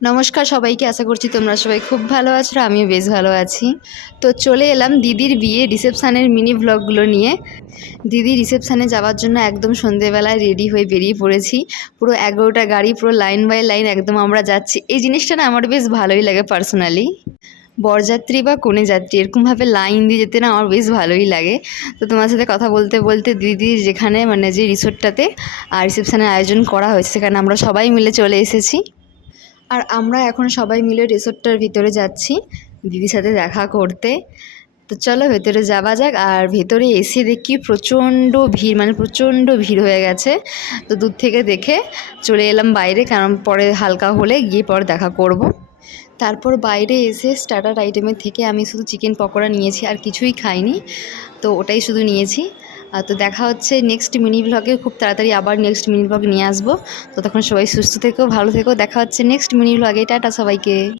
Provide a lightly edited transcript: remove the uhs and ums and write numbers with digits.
নমস্কার সবাইকে, আশা করছি তোমরা সবাই খুব ভালো আছো আর আমিও বেশ ভালো আছি। তো চলে এলাম দিদির বিয়ে রিসেপশানের মিনি ভ্লগগুলো নিয়ে। দিদি রিসেপশানে যাওয়ার জন্য একদম সন্ধেবেলায় রেডি হয়ে বেরিয়ে পড়েছি। পুরো 11টা গাড়ি পুরো লাইন বাই লাইন একদম আমরা যাচ্ছি। এই জিনিসটা না আমার বেশ ভালোই লাগে পার্সোনালি। বরযাত্রী বা কনে যাত্রী এরকমভাবে লাইন দিয়ে যেতে না আমার বেশ ভালোই লাগে। তো তোমার সাথে কথা বলতে বলতে দিদির যেখানে মানে যে রিসোর্টটাতে রিসেপশানের আয়োজন করা হয়েছে সেখানে আমরা সবাই মিলে চলে এসেছি। আর আমরা এখন সবাই মিলে রিসোর্টটার ভিতরে যাচ্ছি দিদির সাথে দেখা করতে। তো চলো ভেতরে যাওয়া যাক। আর ভেতরে এসে দেখি প্রচণ্ড ভিড়, মানে প্রচণ্ড ভিড় হয়ে গেছে। তো দূর থেকে দেখে চলে এলাম বাইরে, কারণ পরে হালকা হলে গিয়ে পরে দেখা করব। তারপর বাইরে এসে স্টার্টার আইটেমের থেকে আমি শুধু চিকেন পকোড়া নিয়েছি, আর কিছুই খাইনি। তো ওটাই শুধু নিয়েছি। তো দেখা হচ্ছে নেক্সট মিনি ব্লগে। খুব তাড়াতাড়ি আবার নেক্সট মিনি ব্লগ নিয়ে আসবো। তো তখন সবাই সুস্থ থেকো, ভালো থেকো। দেখা হচ্ছে নেক্সট মিনি ব্লগে। টাটা সবাইকে।